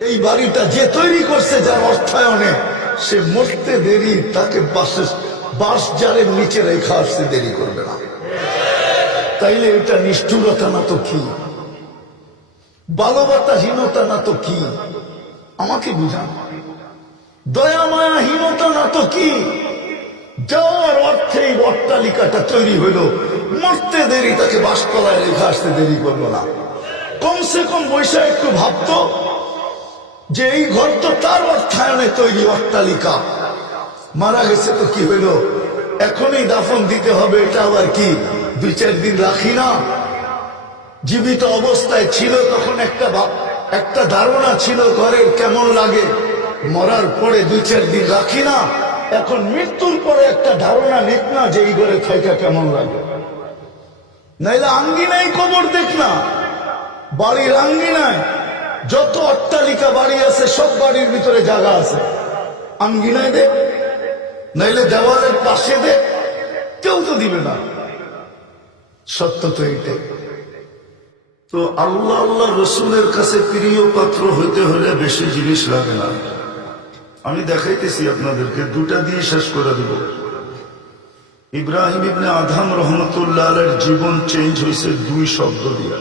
এই বাড়িটা যে তৈরি করছে, যার অর্থায়নে, সে মরতে দেরি, তাকে বাঁশ জারের নিচে রেখা আসতে দেরি করবে না। তাইলে এটা নিষ্ঠুরতা না তো কি, ভালোবাসাহীনতা না তো কি, আমাকে বুঝান। দয়া মায়াহীনতা না তো কি? যার অর্থেই অট্টালিকাটা তৈরি হইল, মরতে দেরি, তাকে বাসতলায় রেখা আসতে দেরি করলো না। কমসে কম বৈশা একটু ভাবতো যে এই ঘর তো তার অর্থায়নে তৈরি অট্টালিকা। মারা গেছে তো কি হইল, এখনই দাফন দিতে হবে, এটা আবার কি 2-4 দিন রাখি না? জীবিত অবস্থায় ছিল তখন একটা ধারণা ছিল ঘরের কেমন লাগে, মরার পরে 2-4 দিন রাখি না? এখন মৃত্যুর পরে একটা ধারণা নিক না যে এই ঘরে থাকা কেমন লাগে। নাইলে আঙ্গিনায় কবর দেখ না, বাড়ির আঙ্গিনায় যত অট্টালিকা বাড়ি আছে সব বাড়ির ভিতরে জায়গা আছে, আঙ্গিনায় দেখ, নাইলে দেওয়ালের পাশে দেখ, কেউ তো দিবে না। সত্য তো এইটাই। তো আল্লাহ আল্লাহ রসুলের কাছে প্রিয় পাত্র হইতে হলে বেশি জিনিস লাগে না। আমি দেখাইতেছি আপনাদেরকে, 2টা দিয়ে শেষ করে দেব। ইব্রাহিম ইবনে আদহাম রহমতুল্লাহ আলাইহির জীবন চেঞ্জ হয়েছে 2 শব্দ দিয়া,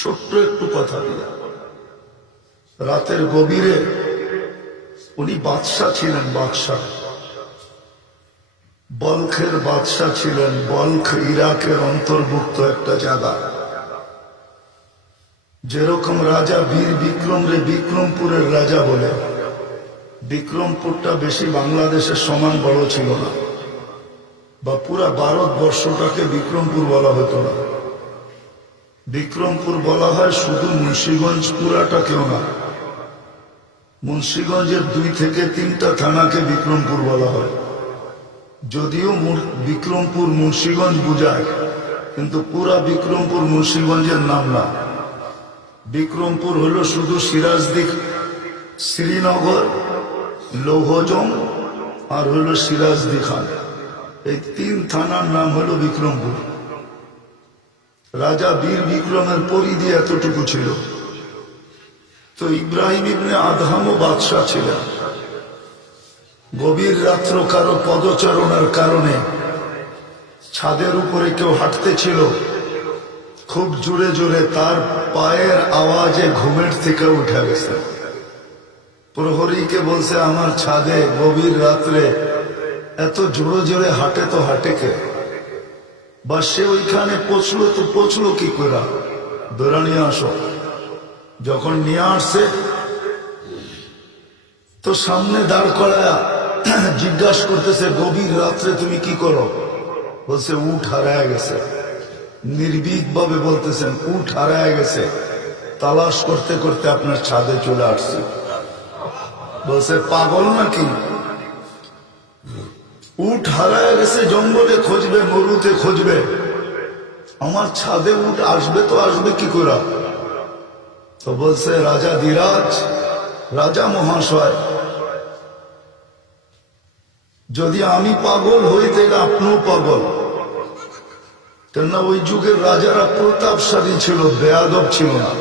ছোট্ট একটু কথা দিয়া। রাতের গভীরে উনি বাদশাহ ছিলেন, বাদশাহ, বলখের বাদশাহ ছিলেন। বলখ ইরাকের অন্তর্ভুক্ত একটা জায়গা। যেরকম রাজা বীর বিক্রম রে বিক্রমপুরের রাজা বলে, বিক্রমপুরটা বেশি বাংলাদেশের সমান বড় ছিল না, বা পুরা ভারতবর্ষটাকে বিক্রমপুর বলা হতো না। বিক্রমপুর বলা হয় শুধু মুন্সিগঞ্জ পুরাটাকেও না, মুন্সিগঞ্জের 2 থেকে 3টা থানাকে বিক্রমপুর বলা হয়। যদিও বিক্রমপুর মুন্সিগঞ্জ বুঝায়, কিন্তু পুরা বিক্রমপুর মুন্সিগঞ্জের নাম না। বিক্রমপুর হলো শুধু সিরাজদিক, শ্রীনগর, লৌহজং আর হলো সিরাজদি খান, এই 3 থানার নাম হলো বিক্রমপুর। রাজা বীর বিক্রমের পরিধি এতটুকু ছিল। তো ইব্রাহিম ইবনে আদহামও বাদশাহ ছিলেন। গভীর রাত্র কারো পদচারণার কারণে ছাদের উপরে কেউ হাঁটতেছিল, খুব জোরে জোরে তার পায়ের আওয়াজে ঘুমের থেকে উঠে গেছে। প্রহরীকে বলছে, আমার ছাদে গভীর রাত্রে এত জোরে জোরে হাঁটে তো হাঁটে কে? বা সে ওইখানে পৌঁছলো তো পৌঁছলো কি করে? ধরে নিয়ে আসো। যখন নিয়ে আসছে তো সামনে দাঁড় করায়া জিজ্ঞাসা করতেছে, গভীর রাত্রে তুমি কি করো? বলছে, উট হারায় গেছে। নির্ভীক ভাবে বলতেছেন, উট হারায় গেছে, তালাশ করতে করতে আপনার ছাদে চলে আসছে। বলছে, পাগল নাকি? উট হারায় গেছে, জঙ্গলে খুঁজবে, মরুতে খুঁজবে, আমার ছাদে উট আসবে তো আসবে কি করে? তো বলছে, রাজা ধীরাজ, রাজা মহাশয়, যদি আমি পাগল হই তাহলে আপনিও পাগল। কেননা ওই যুগের রাজারা প্রতাপশালী ছিল, বেয়াদব ছিল না,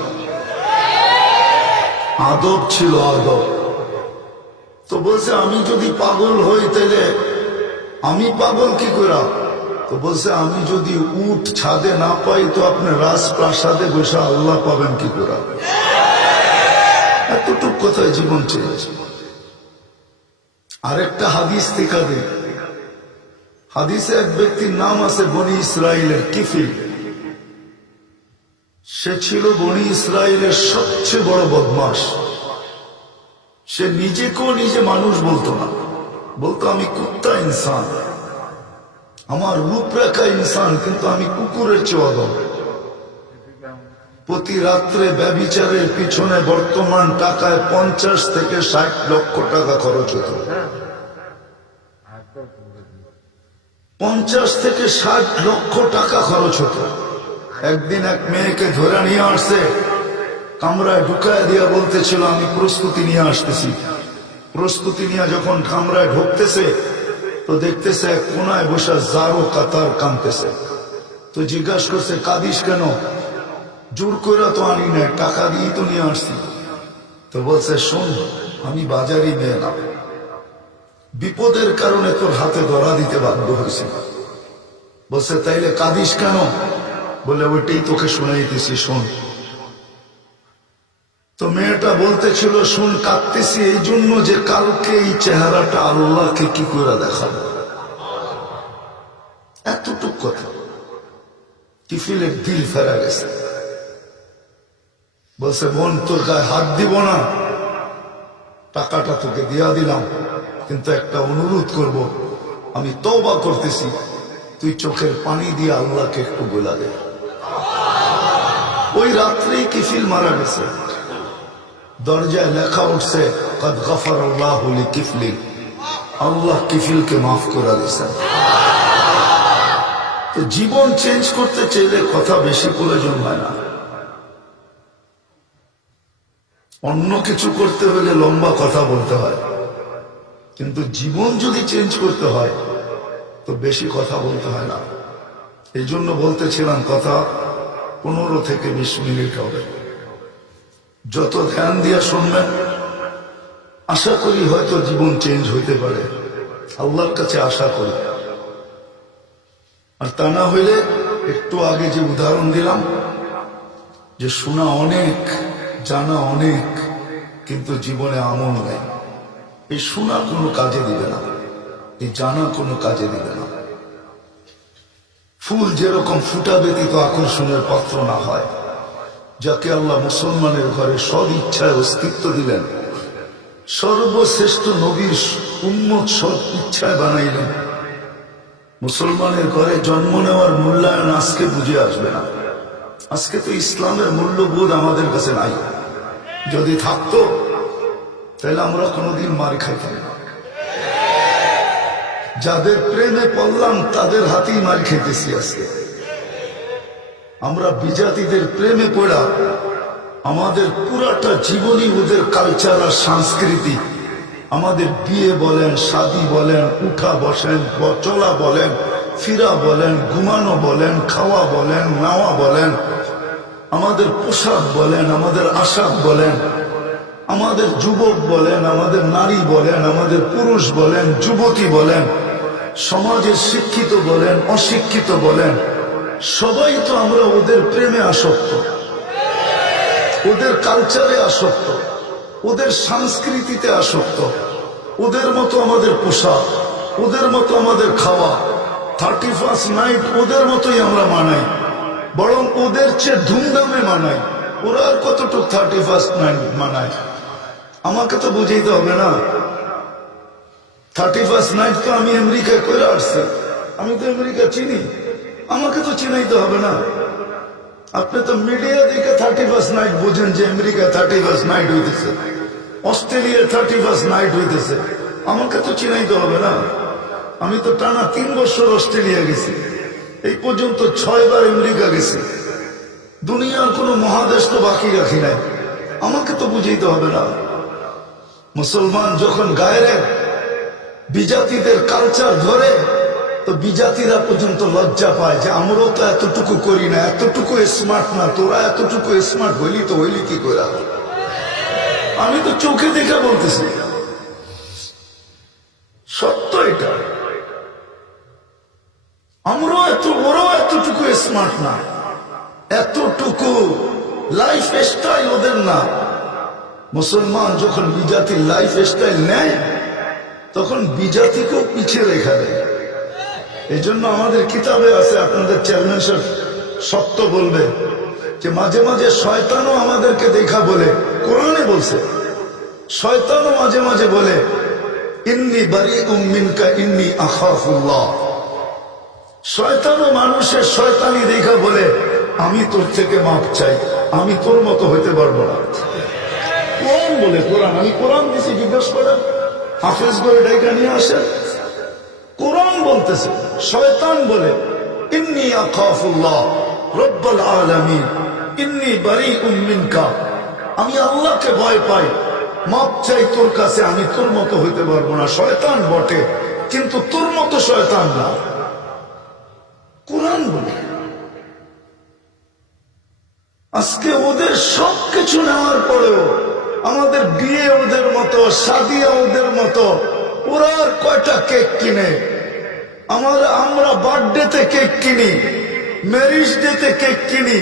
আদব ছিল, আদব। তো বলছে, আমি যদি পাগল হই তাহলে আমি পাগল কি করে? তো বলছে, আমি যদি উট ছাদে না পাই তো আপনি রাজপ্রাসাদে বসে আল্লাহ পাবেন কি করে? এতটুক কথায় জীবন চেয়েছে। আরেকটা হাদিস থেকে দেয়। হাদিসে এক ব্যক্তির নাম আছে বনি ইসরায়েলের কিফিল। সে ছিল বনি ইসরায়েলের সবচেয়ে বড় বদমাস। সে নিজেকেও নিজে মানুষ বলতো না, বলতো আমি কুত্তা ইনসান, আমার রূপরেখা ইনসান, কিন্তু আমি কুকুরের চেয়ে অদম। প্রতি রাত্রে ব্যভিচারের পিছনে বর্তমান টাকায় 50 থেকে 60 লক্ষ টাকা খরচ হতো। 50 থেকে 60 লক্ষ টাকা খরচ হতো। একদিন এক মেয়েকে ধরে নিয়ে আসছে, কামরায় ঢুকায় দিয়া বলতেছিল, আমি প্রস্তুতি নিয়ে আসতেছি। প্রস্তুতি নিয়ে যখন কামরায় ঢুকতেছে তো দেখতেছে এক কোনায় বসে জারো কাতার কাঁদতেছে। তো জিজ্ঞাসা করছে, কাঁদিস কেন? জোর করে তো আনি না, টাকা দিয়ে তো নিয়ে আসছি। তো বলছে, শোন, আমি বাজারই মেয়ে না, বিপদের কারণে তোর হাতে ধরা দিতে বাধ্য হয়েছি। বলছে, তাইলে কাঁদিস কেন? বলে, ওইটাই তোকে শুনাইতেছি, শোন। তো মেয়েটা বলতেছিল, শুন, কাঁদতেছি এই জন্য যে কালকে এই চেহারাটা আল্লাহকে কি করে দেখাবো। এতটুক কথা। কিফিলের দিল ফেরা গেছে। বলছে, বোন, তোর গায়ে হাত দিব না, টাকাটা তোকে দিয়া দিলাম, কিন্তু একটা অনুরোধ করব, আমি তওবা করতেছি, তুই চোখের পানি দিয়ে আল্লাহকে একটু বলা দে। ওই রাত্রেই কিফিল মারা গেছে। দরজায় লেখা উঠছে, কদ গফারাল্লাহু লিকিফলি, আল্লাহ কিফিলকে মাফ করে দিয়েছেন। তো জীবন চেঞ্জ করতে চাইলে কথা বেশি প্রয়োজন হয় না। অন্য কিছু করতে হলে লম্বা কথা বলতে হয়, কিন্তু জীবন যদি চেঞ্জ করতে হয় তো বেশি কথা বলতে হয় না। এই জন্য বলতেছিলাম, কথা 15 থেকে 20 মিনিট হবে। যত ধ্যান দিয়া শুনবেন, আশা করি হয়তো জীবন চেঞ্জ হইতে পারে। আল্লাহর কাছে আশা করি। আর তা না হইলে, একটু আগে যে উদাহরণ দিলাম, যে শোনা অনেক, জানা অনেক, কিন্তু জীবনে আমল নেই, এই শোনা কোনো কাজে দিবে না, এই জানা কোনো কাজে দিবে না। ফুল যেরকম ফুটা ব্যতীত আকর্ষণের পাত্র না হয়, যাকে আল্লাহ মুসলমানের ঘরে সব ইচ্ছায় অস্তিত্ব দিলেন, সর্বশ্রেষ্ঠ নবীর উম্মত সব ইচ্ছায় বানাইলেন, মুসলমানের ঘরে জন্ম নেওয়ার মূল্যায়ন আজকে বুঝে আসবে না। আজকে তো ইসলামের মূল্যবোধ আমাদের কাছে নাই। যদি থাকতো তাহলে আমরা কোনোদিন মার খাইতাম না। যাদের প্রেমে পড়লাম তাদের হাতেই মার খেতেছি আজকে। আমরা বিজাতিদের প্রেমে পড়া আমাদের পুরাটা জীবনই ওদের কালচার আর সংস্কৃতি, আমাদের বিয়ে বলেন, শাদী বলেন, উঠা বসেন, চলা বলেন, ফিরা বলেন, ঘুমানো বলেন, খাওয়া বলেন, নাওয়া বলেন, আমাদের পোশাক বলেন, আমাদের আশাক বলেন, আমাদের যুবক বলেন, আমাদের নারী বলেন, আমাদের পুরুষ বলেন, যুবতী বলেন, সমাজের শিক্ষিত বলেন, অশিক্ষিত বলেন, সবাই তো আমরা ওদের প্রেমে আসক্ত, ওদের কালচারে আসক্ত, ওদের সংস্কৃতিতে আসক্ত। ওদের মতো আমাদের পোশাক, ওদের মতো আমাদের খাওয়া, 31st নাইট ওদের মতোই আমরা মানাই, বরং ওদের চেয়ে ধুমধামে মানাই। ওরা আর কতটুকু 31st নাইট মানায় আমাকে তো বুঝাইতে হবে না। 31st নাইট তো আমি আমেরিকায় করে আসছি, আমি তো আমেরিকা চিনি, আমাকে তো চিনাইতে হবে না। আপনি তো মিডিয়া দেখে 31st নাইট বোঝেন যে আমেরিকা 31st নাইট হইতেছে, অস্ট্রেলিয়ার 31st নাইট হইতেছে, আমাকে তো চিনাইতে হবে না। আমি তো টানা 3 বছর অস্ট্রেলিয়া গেছি, এই পর্যন্ত 6 বার আমেরিকা গেছি, দুনিয়ার কোনো মহাদেশ তো বাকি রাখি নাই, আমাকে তো বুঝাইতে হবে না। মুসলমান যখন গায়ে বিজাতিদের কালচার ধরে, তো বিজাতিরা পর্যন্ত লজ্জা পায় যে আমরাও তো এতটুকু করি না, এতটুকু স্মার্ট না, তোরা এতটুকু স্মার্ট হইলি কি করে? আমি তো চোখে দেখে বলতেছি, সত্য এটা। আমরাও ওরাও এতটুকু স্মার্ট না, এতটুকু লাইফ স্টাইল ওদের না। মুসলমান যখন বিজাতির লাইফ স্টাইল নেয়, তখন বিজাতিকেও পিছিয়ে রেখা দেয়। এই জন্য আমাদের কিতাবে আছে, আপনাদের চেয়ারম্যান সাহেব সত্য বলবে, যে মাঝে মাঝে শয়তানও আমাদেরকে দেখা বলে, কোরআনে বলছে, শয়তানও মাঝে মাঝে বলে, ইন্নী বারিউম মিনকা ইন্নী আখাফুল্লাহ। শয়তানও মানুষের শয়তানি দেখা বলে, আমি তোর থেকে মাপ চাই, আমি তোর মতো হইতে পারবো না। কোরআন বলে, কোরআন, আমি কোরআন দিছি, জিজ্ঞেস করেন, হাফেজ করে ডাইকা নিয়ে আসে, কোরআন বলতেছে। শয়তান বলে, ইন্নী আখাফুল্লাহ রব্বুল আলামিন ইন্নী বারিউম মিনকা, আমি আল্লাহকে ভয় পাই, মাপ চাই তোর কাছে, আমি তোর মতো হইতে পারবো না। শয়তান বটে, কিন্তু তোর মতো শয়তান না, কোরআন বলে। আজকে ওদের সবকিছু নেওয়ার পরেও আমাদের আমাদের বিয়ে ওদের মতো, শাদিয়া ওদের মতো। ওরা আর কয়টা কেক কিনে? আমরা বার্থডেতে কেক কিনি, ম্যারিজ ডেতে কেক কিনি।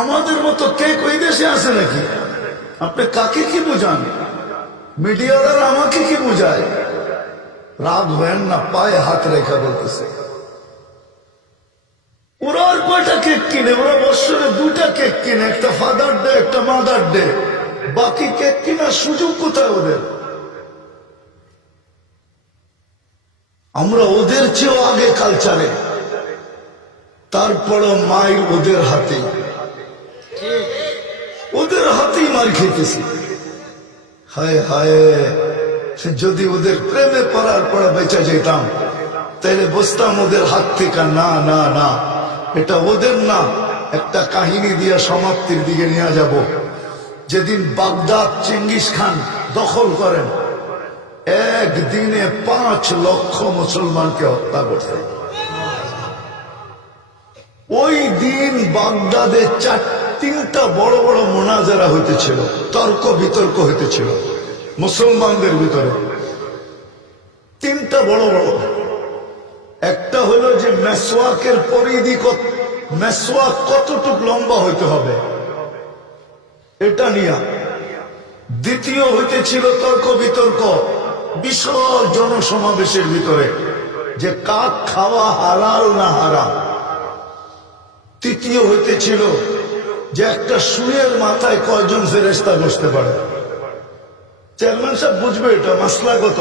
আমাদের মতো কেক ওই দেশে আছে নাকি? আপনি কাকে কি বুঝান? মিডিয়াওয়ালা আমাকে কি বুঝায়? রাগ হয়েন না, পায়ে হাত রেখা বলতেছে। ওরা আর কয়টা কেক কিনে? ওরা বছরে 2টা কেক কিনে, একটা ফাদার ডে, একটা মাদার ডে। বাকি কেক কেনার সুযোগ কোথায় ওদের? আমরা ওদের চেয়েও আগে কালচারে, তারপরে মাই ওদের হাতে, ওদের হাতেই মার খেতেছি। হায় হায়, যদি ওদের প্রেমে পড়ার পড়া বেঁচে যেতাম তাহলে বসতাম ওদের হাত থেকে। না না না, এটা ওদের না। একটা কাহিনী দিয়ে সমাপ্তির দিকে নিয়ে যাব। যেদিন বাগদাদ চেঙ্গিস খান দখল করেন, একদিনে 5 লক্ষ মুসলমানকে হত্যা করছে। ওই দিন বাগদাদে 3টা বড় বড় মোনাজারা হইতেছিল, তর্ক বিতর্ক হইতেছিল মুসলমানদের ভিতরে। 3টা বড় বড়। একটা হলো যে মেসওয়াকের পরিধি, মেসওয়াক কতটুক লম্বা হইতে হবে এটা নিয়ে। দ্বিতীয় হইতেছিল তর্ক বিতর্ক বিশাল জনসমাবেশের ভিতরে, যে কাক খাওয়া হালাল না হারাম। তৃতীয় হইতেছিল যে একটা সুয়ের মাথায় কয়জন ফেরেশতা বসতে পারে। চেয়ারম্যান সাহেব বুঝবে এটা মাসলাগত।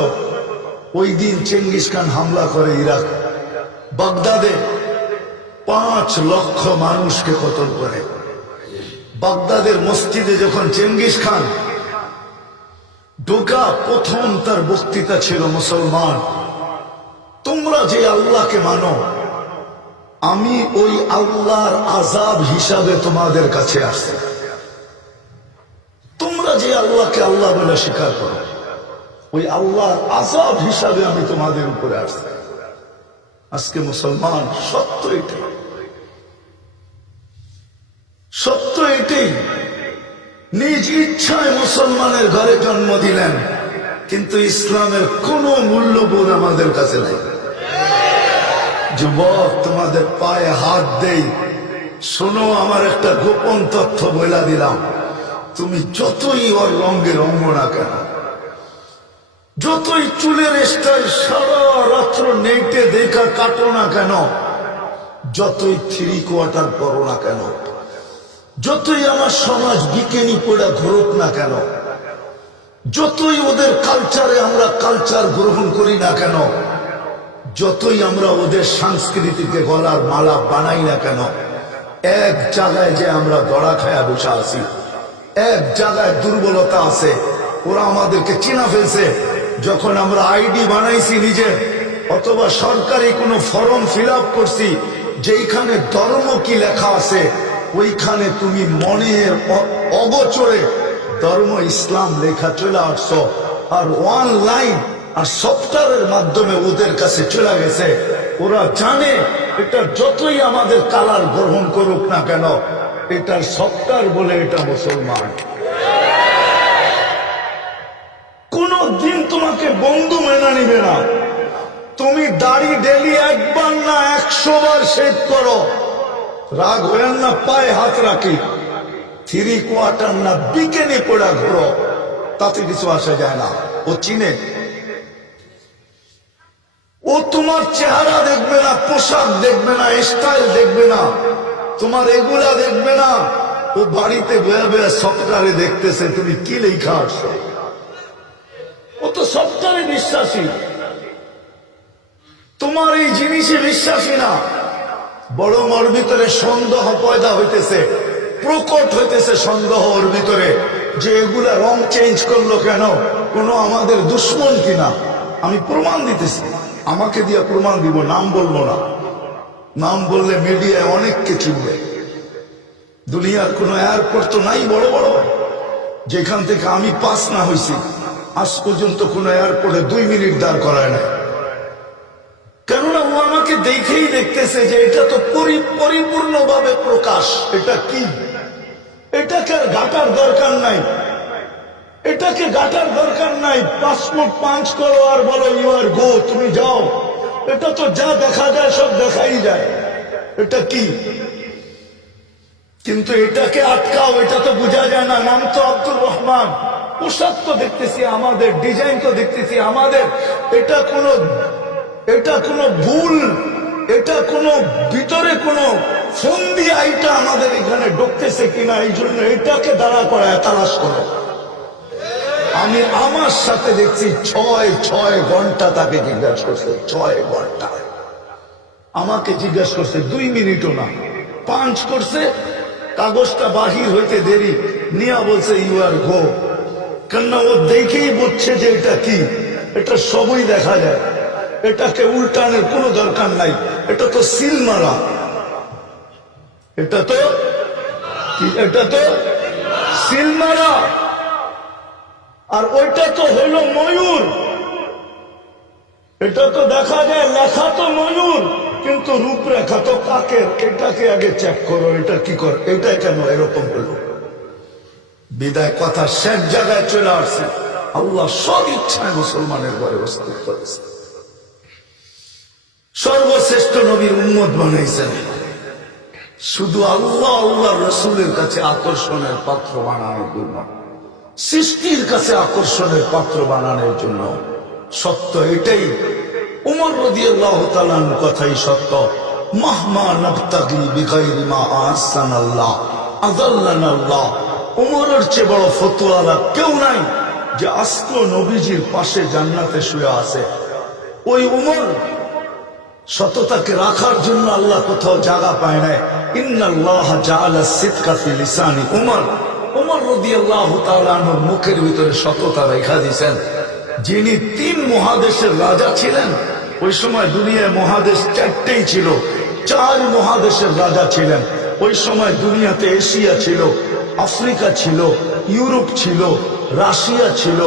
ওই দিন চেঙ্গিস খান হামলা করে ইরাক, বাগদাদে 5 লক্ষ মানুষকে কতল করে। বাগদাদের মসজিদে যখন চেঙ্গিস খান ঢোকা, প্রথম তার বক্তৃতা ছিল, মুসলমান তোমরা যে আল্লাহকে মানো, আমি ওই আল্লাহর আযাব হিসাবে তোমাদের কাছে আসছি। তোমরা যে আল্লাহকে আল্লাহ বলে স্বীকার করো, ওই আল্লাহর আযাব হিসাবে আমি তোমাদের উপরে আসছি। আজকে মুসলমান, সত্য এটাই, সত্য এটাই। নিজ ইচ্ছায় মুসলমানের ঘরে জন্ম দিলেন, কিন্তু ইসলামের কোন মূল্যবোধ আমাদের কাছে নেই। যুবক, তোমাদের পায়ে হাত দেই, শোনো, আমার একটা গোপন তথ্য বলে দিলাম। তুমি যতই ওর রঙের অঙ্গ না কেন, যতই চুলের স্টাইল সারা রাত্র নেটে দেখা কাটো না কেন, যতই 3/4 পরো না কেন, যতই আমার সমাজ বিকেনি পড়া ঘুরুক না কেন, যতই ওদের কালচারে আমরা কালচার গ্রহণ করি না কেন, যতই আমরা ওদের সংস্কৃতিকে গলার মালা বানাই না কেন, এক জায়গায় যে আমরা দড়া খায়া বসে আছি, এক জায়গায় দুর্বলতা আছে। ওরা আমাদেরকে চিনা ফেলছে। যখন আমরা আইডি বানাইছি নিজের, অথবা সরকারি কোনো ফর্ম ফিল আপ করছি, যেইখানে ধর্ম কি লেখা আছে, ওইখানে তুমি মনের অগোচরে ধর্ম ইসলাম লেখা চলে আসছো। আর অনলাইন আর সফটওয়্যারের মাধ্যমে ওদের কাছে চলে গেছে। ওরা জানে এটা যতই আমাদের কালার গ্রহণ করুক না কেন, এটার সফটওয়্যার বলে এটা মুসলমান। কোন দিন তোমাকে বন্ধু মেনে নিবে না। তুমি দাড়ি ডেলি 1 বার না 100 বার শেভ করো, রাগ হয়েন না, পায়ে হাত রাখি, 3/4 না বিকেনি পড়া ঘোরো, তাতে কিছু আসা যায় না। ও চিনে, ও তোমার চেহারা দেখবে না, পোশাক দেখবে না, স্টাইল দেখবে না, তোমার এগুলা দেখবে না। ও বাড়িতে বয়ে বয়ে সফটওয়্যারে দেখতেছে তুমি কি লেখা আসছো। ও তো সফটওয়্যারে বিশ্বাসী, তোমার এই জিনিসে বিশ্বাসী না। বড় ওর ভিতরে সন্দেহ পয়দা হইতেছে, প্রকট হইতেছে সন্দেহ ওর ভিতরে, যে এগুলা রং চেঞ্জ করলো কেন, কোনো আমাদের দুশ্মন কিনা। আমি প্রমাণ দিতেছি, আমাকে দিয়ে প্রমাণ দিব, নাম বলবো না। নাম বললে মিডিয়ায় অনেককে চিনবে। দুনিয়ার কোনো এয়ারপোর্ট তো নাই বড় বড়, যেখান থেকে আমি পাস না হয়েছি, আজ পর্যন্ত কোনো এয়ারপোর্টে 2 মিনিট দাঁড় করায় না। কেননা ও আমাকে দেখেই দেখতেছে যে এটা তো পরিপূর্ণভাবে প্রকাশ। এটা কি, এটাকে আর ঘাটার দরকার নাই। এটাকে গাটার দরকার নাই, পাসপোর্ট পাঞ্চ করো আর বলো ইউ আর গো, তুমি যাও। এটা তো যা দেখা যায় সব দেখাই যায়, এটা কি? কিন্তু এটাকে আটকাও, এটা তো বোঝা যায় না। নাম তো আব্দুর রহমান, পোশাক তো দেখতেছি আমাদের, ডিজাইন তো দেখতেছি আমাদের। এটা কোনো ভুল, এটা কোনো ভিতরে কোনো ফন্দি আইটা আমাদের এখানে ঢুকতেছে কিনা, এই জন্য এটাকে দাঁড়া করায় তালাশ করো। আমি আমার সাথে দেখছি 6 ঘন্টা তাকে জিজ্ঞাসা করছে, 6 ঘন্টা আমাকে জিজ্ঞাসা করছে, 2 মিনিটও না। পাঞ্চ করছে, কাগজটা বাহির হইতে দেরি, নিয়া বলছে ইউ আর গো। কেননা ও দেখেই বুঝছে যে এটা কি, এটা সবই দেখা যায়, এটাকে উল্টানোর কোনো দরকার নাই। এটা তো সিল মারা, এটা তো সিল মারা। আর ওইটা তো হইল ময়ূর, এটা তো দেখা যায় লেখা তো ময়ূর, কিন্তু রূপরেখা তো কাকের। এটাকে আগে চেক করো, এটা কি কর, এটা কেন এরকম হলো। বিদায় কথা শেষ জায়গায় চলে আসছে। আল্লাহ সব ইচ্ছায় মুসলমানের ঘরে অস্তিত্ব করেছে, সর্বশ্রেষ্ঠ নবীর উম্মত বানাইছেন, শুধু আল্লাহ আল্লাহ রসুলের কাছে আকর্ষণের পাত্র বানানোর জন্য, সৃষ্টির কাছে আকর্ষণের পাত্র বানানোর জন্য। সত্য এটাই। উমর রাদিয়াল্লাহু তাআলার কথাই সত্য। মাহমা নাবতাগি বিগাইরি মা আহসানাল্লাহ আযাল্লানা আল্লাহ। উমরের চেয়ে বড় ফতোয়ালা কেউ নাই যে আজকে নবীজির পাশে জান্নাতে শুয়ে আছে। ওই উমর সততাকে রাখার জন্য আল্লাহ কোথাও জায়গা পায় নাই। ইন্নাল্লাহ জাআলা সিদকা ফি লিসানি উমর। উমর রাদিয়াল্লাহু তাআলা আনহুর মুখের ভিতরে সততা রেখা দিয়েছেন। যিনি 3 মহাদেশের রাজা ছিলেন, ওই সময় দুনিয়ায় মহাদেশ 4টেই ছিল, 4 মহাদেশের রাজা ছিলেন। ওই সময় দুনিয়াতে এশিয়া ছিল, আফ্রিকা ছিল, ইউরোপ ছিল, রাশিয়া ছিল,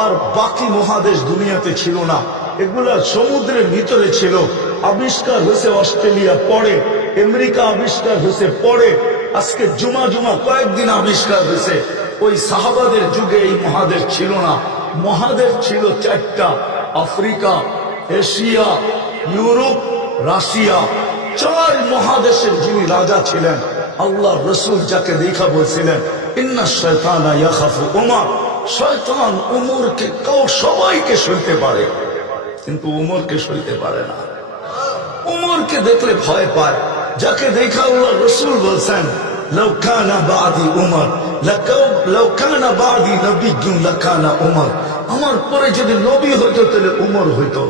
আর বাকি মহাদেশ দুনিয়াতে ছিল না। এগুলা সমুদ্রের ভিতরে ছিল। আবিষ্কার হয়েছে অস্ট্রেলিয়া পরে, আমেরিকা আবিষ্কার হয়েছে পরে, আজকে জুমা কয়েকদিন আবিষ্কার হয়েছে। ওই সাহাবাদের যুগে এই মহাদেশ ছিল না। মহাদেশ ছিল 4টা, আফ্রিকা, এশিয়া, ইউরোপ, রাশিয়া। 4 মহাদেশের যিনি রাজা ছিলেন, আল্লাহ রসুল যাকে দেখা বলছিলেন ইন্না শায়তানা ইয়াখাফু উমর। শয়তান উমরকে সবাইকে সইতে পারে, কিন্তু উমরকে সইতে পারে না। উমরকে দেখলে ভয় পায়। যাকে দেখা আল্লাহ রসুল বলছেন লাউ কানা বাদি উমর, লাউ কানা বাদি নবিয়্যুন লাকানা উমর। আমার পরে যদি নবী হইতো তাহলে উমর হইতো।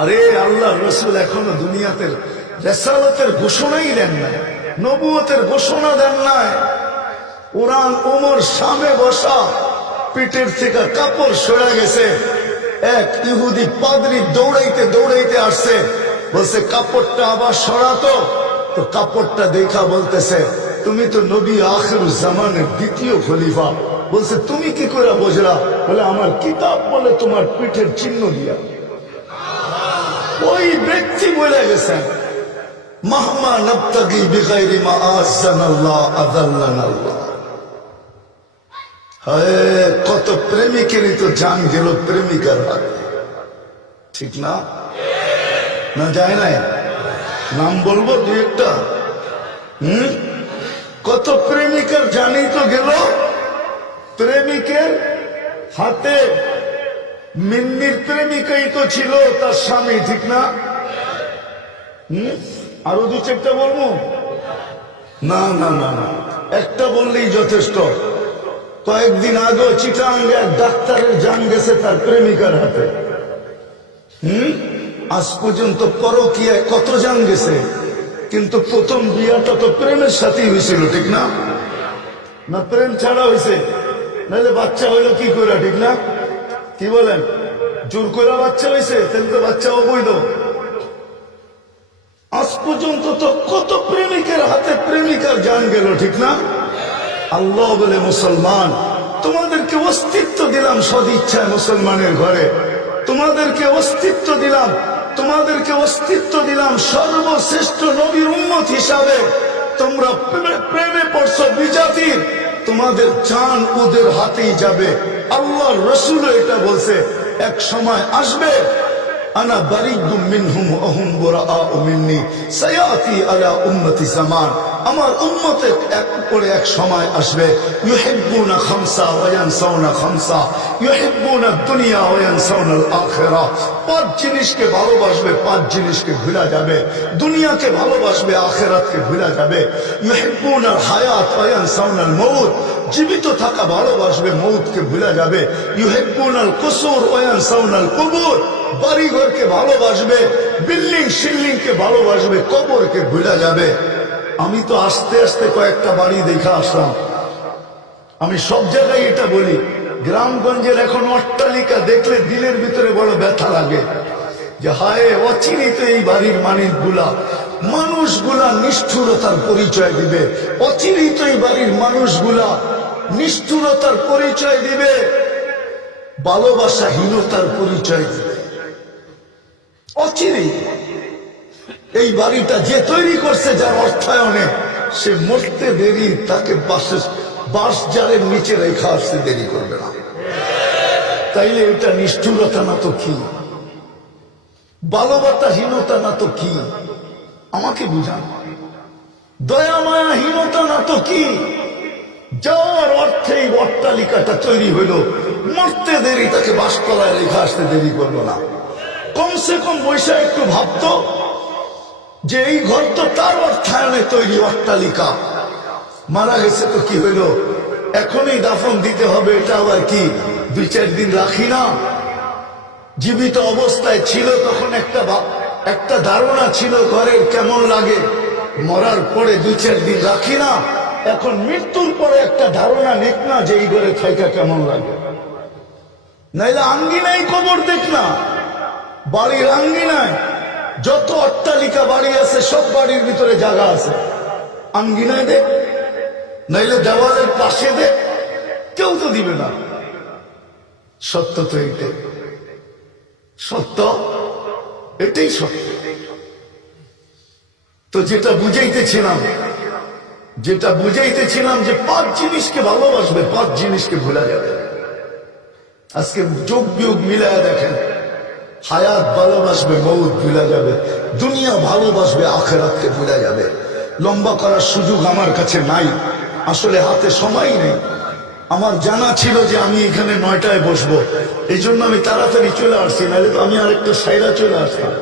আরে আল্লাহ রসুল এখনো দুনিয়াতে রিসালাতের ঘোষণাই দেন নাই, নবুয়তের ঘোষণা দেন নাই। কোরআন উমর সামনে বসা, পিঠের থেকে কাপড় সরে গেছে। এক ইহুদি পাদ্রী দৌড়াইতে আসছে, বলছে কাপড়টা আবার সরাতো। তো কাপড়টা দেখা বলতেছে তুমি তো নবী আখিরুজ জামানের 2য় খলিফা। বলছে তুমি কি করে বুঝলা? বলে আমার কিতাব বলে তোমার পিঠের চিহ্ন দিয়া। ওই ব্যক্তি বলে গেছেন মাহমা নাবতাগি বিগাইরি মা আহসানাল্লাহ আযাল্লানা আল্লাহ। হায়, কত প্রেমিকেরই তো জান গেল প্রেমিকার হাতে, ঠিক না? না যায় নাই? নাম বলবো 2-1টা। কত প্রেমিকার জানি তো গেল প্রেমিকের হাতে। মিন্নির প্রেমিকাই তো ছিল তার স্বামী, ঠিক না? আরো 2-4টা বলবো? না না না না, একটা বললেই যথেষ্ট। কয়েকদিন আগে চিটাঙ্গে এক ডাক্তারের জান গেছে তার প্রেমিকার হাতে। আজ পর্যন্ত পরকীয়ায় কত জান গেছে, কিন্তু প্রথম বিয়াটা তো প্রেমের সাথেই হয়েছিল, ঠিক না? না প্রেম ছাড়া হয়েছে? নাহলে বাচ্চা হইলো কি করে, ঠিক না? কি বলেন? জোর করে বাচ্চা হয়েছে, তাহলে তো বাচ্চা অবৈধ। আজ পর্যন্ত তো কত প্রেমিকের হাতে প্রেমিকার জান গেল, ঠিক না? আল্লাহ বলে মুসলমান তোমাদেরকে অস্তিত্ব দিলাম সদিচ্ছায় মুসলমানের ঘরে, তোমাদেরকে অস্তিত্ব দিলাম সর্বশ্রেষ্ঠ নবীর উম্মত হিসাবে। তোমরা প্রেমে পড়ছো বিজাতির, তোমাদের জান ওদের হাতেই যাবে। আল্লাহর রাসূলও এটা বলছে, এক সময় আসবে আনা বারিদুম মিনহুম ওয়া হুম বুরাআউ মিন্নি সায়াতি আলা উম্মতি জামান, আমার উম্মতের এক করে এক সময় আসবে, ইউহিব্বুনা খামসা ওয়া ইয়ানসাউনা খামসা, ইউহিব্বুনা দুনিয়া ওয়া ইয়ানসাউনা আল আখিরা। পাঁচ জিনিসকে ভালোবাসবে, পাঁচ জিনিসকে ভুলা যাবে। দুনিয়াকে ভালোবাসবে, আখিরাতকে ভুলা যাবে। ইউহিব্বুনা আল হায়াত ওয়া ইয়ানসাউনা আল মউত, জীবিত থাকা ভালোবাসবে, মউতকে ভুলা যাবে। ইউহিব্বুনা আল কুসুর ওয়া ইয়ানসাউনা আল কুবুর, বাড়ি ঘরকে ভালোবাসবে, বিল্ডিং শিল্ডিংকে ভালোবাসবে, কবরকে ভুলা যাবে। আমি তো আস্তে আস্তে কয়েকটা বাড়ি দেখা আসলাম। আমি সব জায়গায় এটা বলি, গ্রামগঞ্জের এখন অট্টালিকা দেখলে দিলের ভিতরে বড় ব্যথা লাগে যে হায়, অচিনিত এই বাড়ির মানুষগুলা নিষ্ঠুরতার পরিচয় দিবে। অচিনিত এই বাড়ির মানুষগুলা নিষ্ঠুরতার পরিচয় দিবে, ভালোবাসাহীনতার পরিচয় দিবে। অচিনি এই বাড়িটা যে তৈরি করছে, যার অর্থায়নে, সে মরতে দেরি, তাকে বাঁশ জারের নিচে রেখা আসতে দেরি করবে না। তাইলে এটা নিষ্ঠুরতা না তো কি? ভালোবাসাহীনতা না তো কি? আমাকে বুঝান। দয়া মায়াহীনতা না তো কি? যার অর্থে এই অট্টালিকাটা তৈরি হইল, মরতে দেরি, তাকে বাঁশতলায় রেখা আসতে দেরি করলো না। কমসে কম বৈশা একটু ভাবতো যে এই ঘর তো তার অর্থায়নে তৈরি অট্টালিকা। মারা গেছে তো কি হইল, এখনই দাফন দিতে হবে, এটা আবার কি 2-4 দিন রাখি না? জীবিত অবস্থায় ছিল তখন একটা ধারণা ছিল ঘরের কেমন লাগে, মরার পরে 2-4 দিন রাখি না? এখন মৃত্যুর পরে একটা ধারণা নেক না যে এই ঘরে থাকা কেমন লাগে। নাইলে আঙ্গিনায় কবর দেখ না, বাড়ির আঙ্গিনায় যত অট্টালিকা বাড়ি আছে, সব বাড়ির ভিতরে জায়গা আছে, আঙ্গিনায় দেখ, নাইলে দেওয়ালের পাশে দেখ, কেউ তো দিবে না। সত্য তো এটাই, সত্য এটাই সত্য। তো যেটা বুঝাইতেছিলাম যে 5 জিনিসকে ভালোবাসবে, 5 জিনিসকে ভুলা যাবে। আজকে যোগ বিয়োগ মিলায় দেখেন, হায়াত ভালোবাসবে, মউত ভুলা যাবে। দুনিয়া ভালোবাসবে, আখিরাতকে ভুলা যাবে। লম্বা করার সুযোগ আমার কাছে নাই, আসলে হাতে সময় নেই। আমার জানা ছিল যে আমি এখানে 9টায় বসবো, এই জন্য আমি তাড়াতাড়ি চলে আসছি, নাহলে তো আমি আরেকটা সাইরা চলে আসতাম।